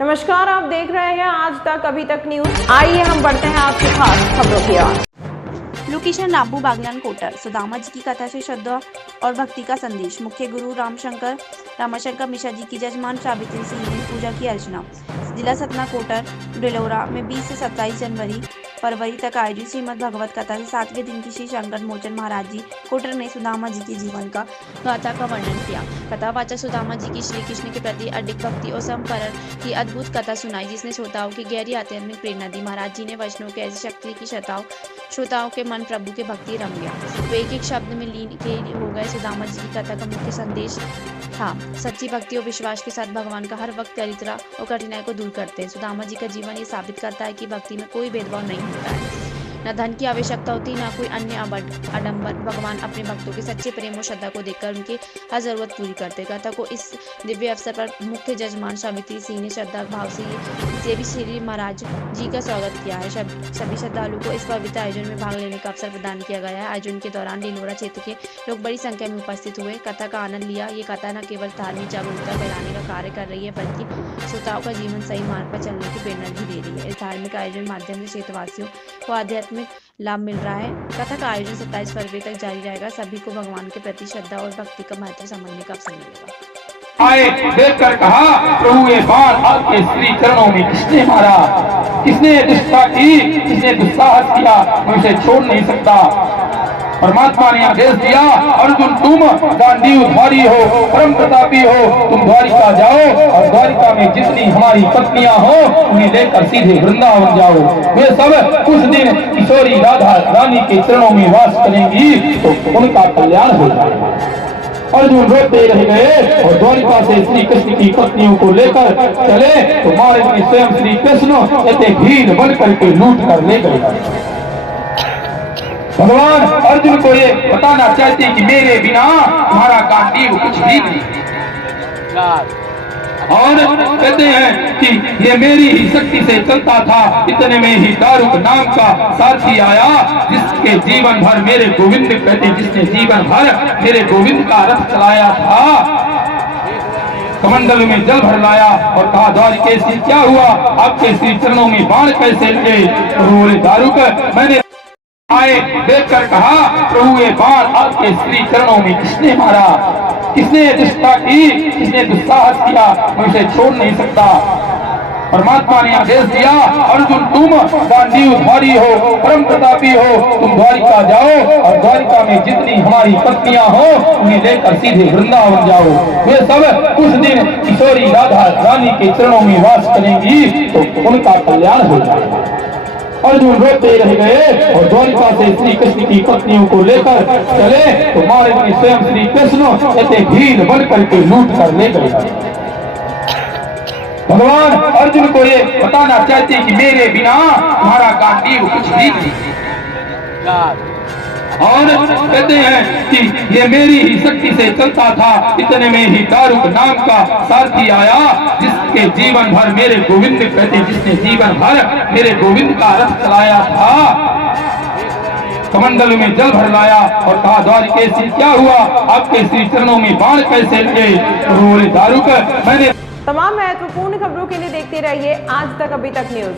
नमस्कार, आप देख रहे हैं आज तक अभी तक न्यूज। आइए हम बढ़ते हैं आपकी खास खबरों की ओर। लोकेशन रामू बागलान कोटर। सुदामा जी की कथा से श्रद्धा और भक्ति का संदेश। मुख्य गुरु रामाशंकर मिश्रा जी की जजमान सावित्री सिंह ने पूजा की अर्चना। जिला सतना कोटर डेलोरा में 20 से 27 फरवरी तक आयोजित श्रीमद् भगवत कथा से 7वें दिन की श्री संकट मोचन महाराज जी कोटर ने सुदामा जी के जीवन का गाथा का वर्णन किया। कथावाचक सुदामा जी की श्री कृष्ण के प्रति अडिग भक्ति और समर्पण की अद्भुत कथा सुनाई, जिसने श्रोताओं की गहरी आध्यात्मिक प्रेरणा दी। महाराज जी ने वचनों की ऐसी शक्ति की श्रोताओं के मन प्रभु के भक्ति रम गया। वे एक शब्द में लीन हो गए। सुदामा जी की कथा का मुख्य संदेश था सच्ची भक्ति और विश्वास के साथ भगवान का हर वक्त दरिद्रता और कठिनाई को दूर करते हैं। सुदामा जी का जीवन ये साबित करता है कि भक्ति में कोई भेदभाव नहीं होता है, न धन की आवश्यकता होती, न कोई अन्य आडंबर। भगवान अपने भक्तों के सच्चे प्रेम और श्रद्धा को देखकर उनकी हर जरूरत पूरी करते। कथा को इस दिव्य अवसर पर मुख्य जजमान सावित्री सिंह ने श्रद्धा भाव से भी श्री महाराज जी का स्वागत किया है। सभी श्रद्धालुओं को इस पवित्र आयोजन में भाग लेने का अवसर प्रदान किया गया है। आयोजन के दौरान डेलोरा क्षेत्र के लोग बड़ी संख्या में उपस्थित हुए, कथा का आनंद लिया। ये कथा न केवल धार्मिक जागरूकता फैलाने का कार्य कर रही है, बल्कि श्रोताओं का जीवन सही मार्ग पर चलने की प्रेरणा भी दे रही है। इस धार्मिक आयोजन के माध्यम से क्षेत्रवासियों को आध्यात्मिक लाभ मिल रहा है। कथा का आयोजन 27 फरवरी तक जारी रहेगा। सभी को भगवान के प्रति श्रद्धा और भक्ति का महत्व समझने का अवसर मिलेगा। आए देखकर कहा, प्रभु ये बाण आपके श्री चरणों में किसने मारा, किसने दुष्टता की, किसने दुस्साहस किया, मैं उसे छोड़ नहीं सकता। परमात्मा ने आदेश दिया, अर्जुन तुम गांडीवधारी हो, परम प्रतापी हो, तुम द्वारिका जाओ और द्वारिका में जितनी हमारी पत्नियां हो उन्हें लेकर सीधे वृंदावन जाओ। वे सब उस दिन किशोरी राधा रानी के चरणों में वास करेंगी तो उनका कल्याण हो जाएगा। अर्जुन रोते रह गए और द्वारिका से श्री कृष्ण की पत्नियों को लेकर चले तो मार्ग में स्वयं श्री कृष्ण ऐसे भीड़ बन करके लूट कर ले गए। भगवान अर्जुन को ये बताना चाहते कि मेरे बिना तुम्हारा गांडीव कुछ भी नहीं। और कहते हैं कि ये मेरी ही शक्ति से चलता था। इतने में ही दारुक नाम का सारथी आया, जिसके जीवन भर मेरे गोविंद कहते, जिसने जीवन भर मेरे गोविंद का रथ चलाया था। कमंडल में जल भर लाया और कहा, द्वारिकेशी क्या हुआ, आपके श्री चरणों में बाण कैसे लगे। प्रभु बोले, दारुक मैंने आए देखकर कहा, प्रभु ये बाण आपके श्री चरणों में किसने मारा, किसने दुष्टता की, किसने दुस्साहस किया, मैं उसे छोड़ नहीं सकता। परमात्मा ने आदेश दिया, अर्जुन तुम गांडीवधारी हो, परम प्रतापी हो, तुम द्वारिका जाओ और द्वारिका में जितनी हमारी पत्नियां हो उन्हें लेकर सीधे वृंदावन जाओ। वे सब उस दिन किशोरी राधा रानी के चरणों में वास करेंगी तो उनका कल्याण हो जाएगा। अर्जुन रोते रह गए और द्वारिका से श्री कृष्ण की पत्नियों को लेकर चले तो मार्ग में स्वयं श्री कृष्ण ऐसे भीड़ बन करके लूट कर ले गए। भगवान अर्जुन को ये बताना चाहते कि मेरे बिना तुम्हारा गांडीव कुछ भी नहीं। और कहते हैं कि ये मेरी ही शक्ति से चलता था। इतने में ही दारुक नाम का सारथी आया, जिसके जीवन भर मेरे गोविंद कहते, जिसने जीवन भर मेरे गोविंद का रथ चलाया था। कमंडल में जल भर लाया और कहा, द्वारिकेशी क्या हुआ, आपके श्री चरणों में बाण कैसे लगे। प्रभु बोले, दारुक मैंने। तमाम महत्वपूर्ण खबरों के लिए देखते रहिए आज तक अभी तक न्यूज।